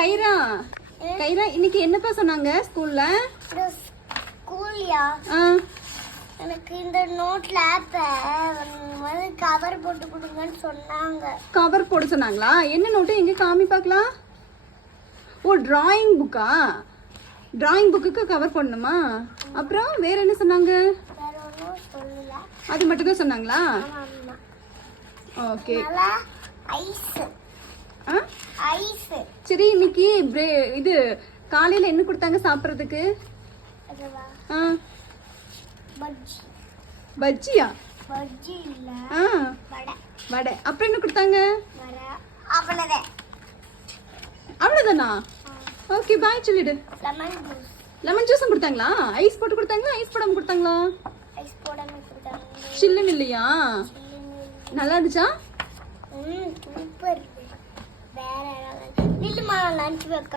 கைரா கைரா இன்னைக்கு என்னப்பா சொன்னாங்க ஸ்கூல்ல? ஸ்கூல்யா எனக்கு இந்த நோட்ல வந்து கவர் போட்டு கொடுங்கன்னு சொன்னாங்க. கவர் போட சொன்னாங்களா? என்ன நோட்டு எங்க காமி பார்க்கலாம்? ஓ டிராயிங் புக்கா? டிராயிங் புக்குக்கு கவர் போடணுமா? அப்புறம் வேற என்ன சொன்னாங்க? வேற ஒன்றும் சொல்லல. அது மட்டும் தான் சொன்னாங்களா? ஓகே. ஐஸ் ஐஸ். சரி இன்னைக்கு இது காலையில என்ன கொடுத்தாங்க சாப்பிட்றதுக்கு? பஜ்ஜி. பஜ்ஜியா? பஜ்ஜி இல்ல வடை. வடை. அப்புறம் என்ன கொடுத்தாங்க? வடை. அவ்வளவுதான். அவ்வளவுதானா? ஓகே பாய் சொல்லிடு. Lemon juice. லெமன் ஜூஸும் கொடுத்தாங்களா? ஐஸ் போட்டு கொடுத்தாங்களா ஐஸ் போடாம கொடுத்தாங்களா? ஐஸ் போடாம கொடுத்தாங்க. சில்லுன்னு இல்லையா? நல்லா இருந்துச்சா? சூப்பர். வேற நில்லுமா லஞ்ச் வைக்க